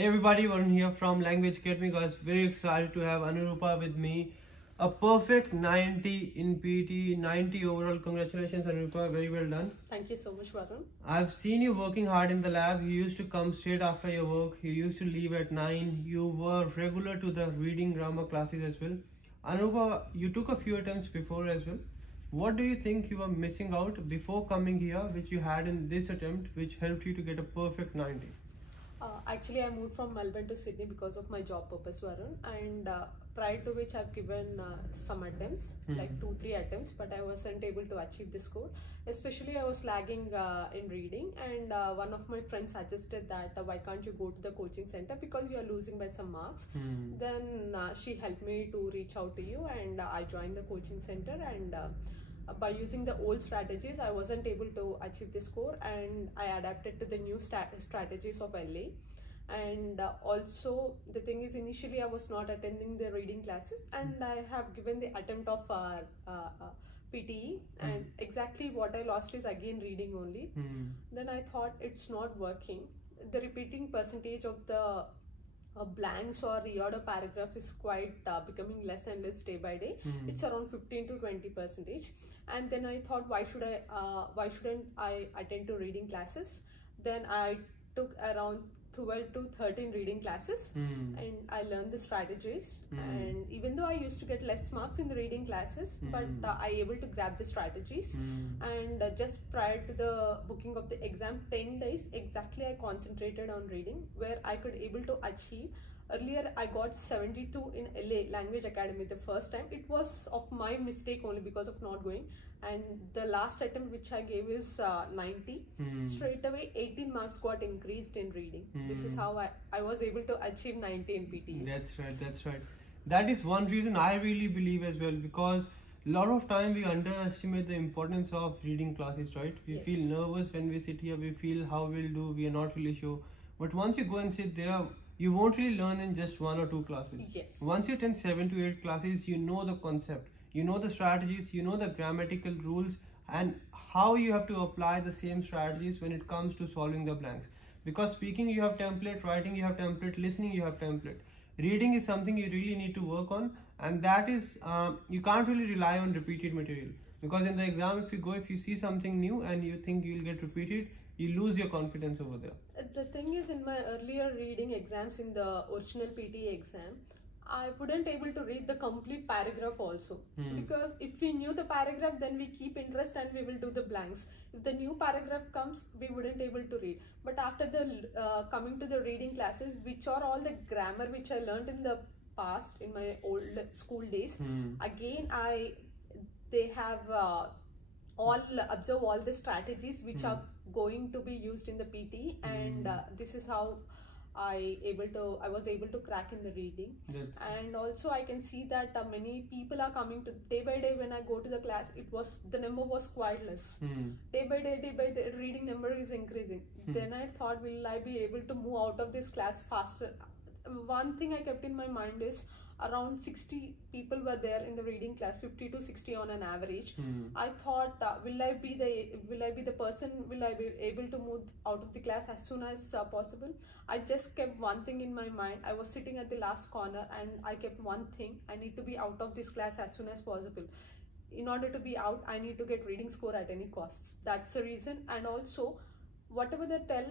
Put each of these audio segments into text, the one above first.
Hey everybody, Varun here from Language Academy. Guys, very excited to have Anurupa with me. A perfect 90 in PTE, 90 overall. Congratulations Anurupa, very well done. Thank you so much, Varun. I've seen you working hard in the lab. You used to come straight after your work. You used to leave at 9. You were regular to the reading grammar classes as well. Anurupa, you took a few attempts before as well. What do you think you were missing out before coming here, which you had in this attempt, which helped you to get a perfect 90? Actually, I moved from Melbourne to Sydney because of my job purpose, Varun, and prior to which I've given some attempts, like 2-3 attempts, but I wasn't able to achieve the score. Especially I was lagging in reading, and one of my friends suggested that why can't you go to the coaching center because you are losing by some marks. Then she helped me to reach out to you, and I joined the coaching center, and by using the old strategies, I wasn't able to achieve the score, and I adapted to the new strategies of LA. And also the thing is, initially I was not attending the reading classes, and I have given the attempt of PTE, and exactly what I lost is again reading only. Then I thought it's not working. The repeating percentage of the blanks or reorder paragraph is quite becoming less and less day by day. It's around 15 to 20%. And then I thought, why shouldn't I attend to reading classes? Then I took around 12 to 13 reading classes, and I learned the strategies. And even though I used to get less marks in the reading classes, but I able to grab the strategies. And just prior to the booking of the exam, 10 days exactly, I concentrated on reading, where I could able to achieve. Earlier I got 72 in LA Language Academy the first time. It was of my mistake only because of not going, and the last attempt which I gave is 90. Straight away 18 marks got increased in reading. This is how I was able to achieve 90 in PTE. That's right. That is one reason I really believe as well, because a lot of time we underestimate the importance of reading classes, right? We feel nervous when we sit here, we feel how we'll do, we are not really sure. But once you go and sit there, you won't really learn in just 1 or 2 classes. Once you attend 7 to 8 classes, you know the concept, you know the strategies, you know the grammatical rules, and how you have to apply the same strategies when it comes to solving the blanks. Because speaking you have template, writing you have template, listening you have template. Reading is something you really need to work on, and that is, you can't really rely on repeated material. Because in the exam, if you see something new and you think you'll get repeated, you lose your confidence over there. The thing is, in my earlier reading exams, in the original PTE exam, I wouldn't able to read the complete paragraph also. Because if we knew the paragraph, then we keep interest and we will do the blanks. If the new paragraph comes, we wouldn't able to read. But after the coming to the reading classes, which are all the grammar which I learned in the past in my old school days, again they have observe all the strategies which are going to be used in the PTE, and this is how I was able to crack in the reading. And also I can see that many people are coming to day by day. When I go to the class, the number was quite less. Day by day, the reading number is increasing. Then I thought, will I be able to move out of this class faster? One thing I kept in my mind is, around 60 people were there in the reading class, 50 to 60 on an average. I thought, will I be the person, will I be able to move out of the class as soon as possible? I just kept one thing in my mind. I was sitting at the last corner, and I kept one thing: I need to be out of this class as soon as possible. In order to be out, I need to get reading score at any cost. That's the reason. And also, whatever they tell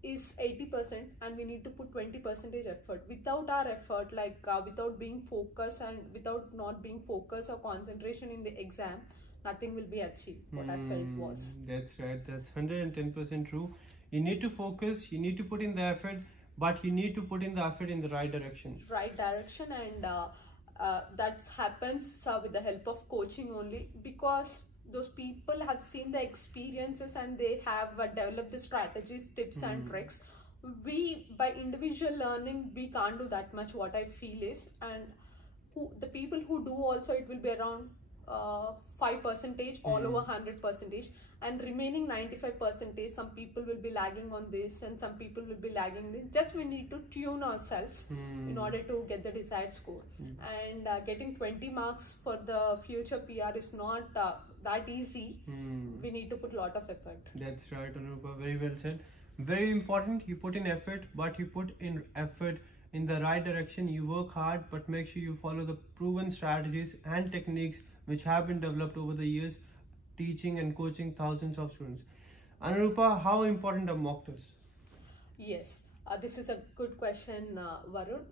is 80%, and we need to put 20% effort. Without our effort, like without being focused and without not being focused or concentration in the exam, nothing will be achieved. What I felt was. That's right. That's 110% true. You need to focus, you need to put in the effort, but you need to put in the effort in the right direction. And that happens with the help of coaching only, because those people have seen the experiences and they have developed the strategies, tips and tricks. We, by individual learning, we can't do that much, what I feel is. And the people who do also, it will be around 5% all over 100%, and remaining 95%, some people will be lagging on this and some people will be lagging this. Just we need to tune ourselves in order to get the desired score. And getting 20 marks for the future PR is not that easy. We need to put a lot of effort. That's right, Anurupa, very well said. Very important, you put in effort, but you put in effort in the right direction. You work hard, but make sure you follow the proven strategies and techniques which have been developed over the years, teaching and coaching thousands of students. Anurupa, how important are mock tests? Yes. This is a good question, Varun.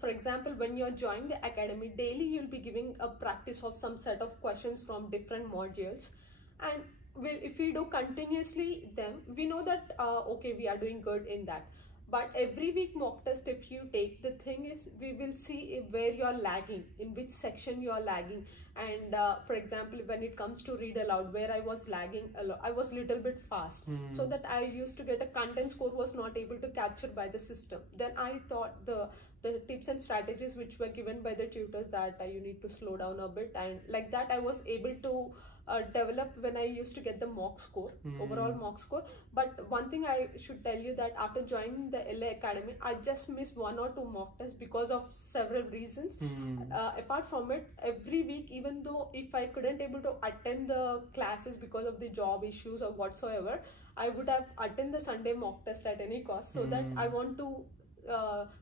For example, when you're joining the academy, daily you'll be giving a practice of some set of questions from different modules, and if we do continuously them, we know that okay, we are doing good in that. But every week mock test, if you take, the thing is, we will see where you are lagging, in which section you are lagging. And for example, when it comes to read aloud, where I was lagging a lot, I was little bit fast, so that I used to get a content score was not able to capture by the system. Then I thought the tips and strategies which were given by the tutors, that you need to slow down a bit, and like that I was able to develop when I used to get the mock score, overall mock score. But one thing I should tell you, that after joining the LA Academy, I just missed 1 or 2 mock tests because of several reasons. Apart from it, every week, even though if I couldn't able to attend the classes because of the job issues or whatsoever, I would have attended the Sunday mock test at any cost, so that I want to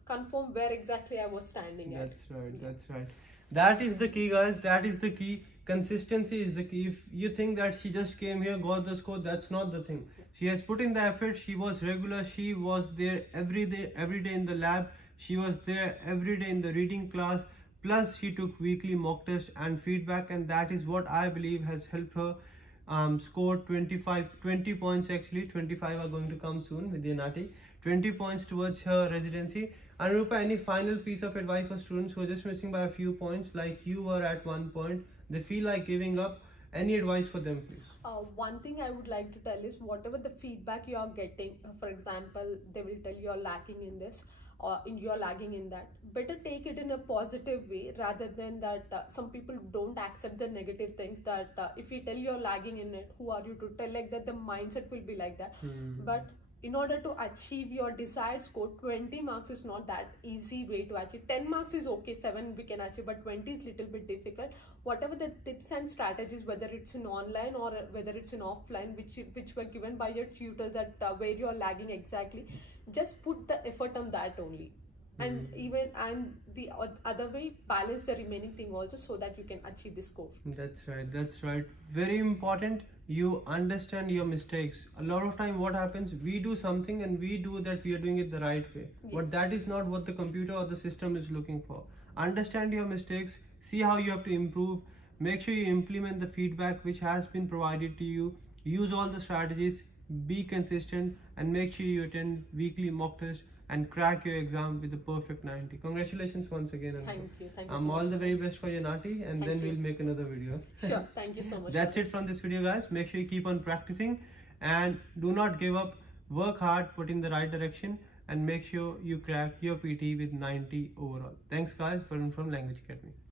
confirm where exactly I was standing at. That's right, that's right. That is the key, guys. That is the key. Consistency is the key. If you think that she just came here, got the score, that's not the thing. She has put in the effort. She was regular. She was there every day in the lab. She was there every day in the reading class. Plus, she took weekly mock test and feedback, and that is what I believe has helped her score 20 points actually. 25 are going to come soon with the NAATI. 20 points towards her residency. Anurupa, any final piece of advice for students who are just missing by a few points, like you were at one point, they feel like giving up? Any advice for them, please? One thing I would like to tell is, whatever the feedback you are getting, for example, they will tell you are lacking in this, or you are lagging in that, better take it in a positive way, rather than that some people don't accept the negative things, that if you tell you are lagging in it, who are you to tell, like that the mindset will be like that. But in order to achieve your desired score, 20 marks is not that easy way to achieve. 10 marks is okay, 7 we can achieve, but 20 is little bit difficult. Whatever the tips and strategies, whether it's in online or whether it's in offline, which were given by your tutors, that where you are lagging exactly, just put the effort on that only. And the other way, balance the remaining thing also, so that you can achieve the score. That's right, that's right. Very important, you understand your mistakes. A lot of time what happens, we do something and we do that we are doing it the right way. Yes. But that is not what the computer or the system is looking for. Understand your mistakes, see how you have to improve, make sure you implement the feedback which has been provided to you, use all the strategies, be consistent, and make sure you attend weekly mock tests and crack your exam with a perfect 90. Congratulations once again. Thank you. Thank you so much. All the very best for your NAATI, and then we'll make another video. Sure. Thank you so much. That's it from this video, guys. Make sure you keep on practicing and do not give up. Work hard, put in the right direction, and make sure you crack your PTE with 90 overall. Thanks, guys, from Language Academy.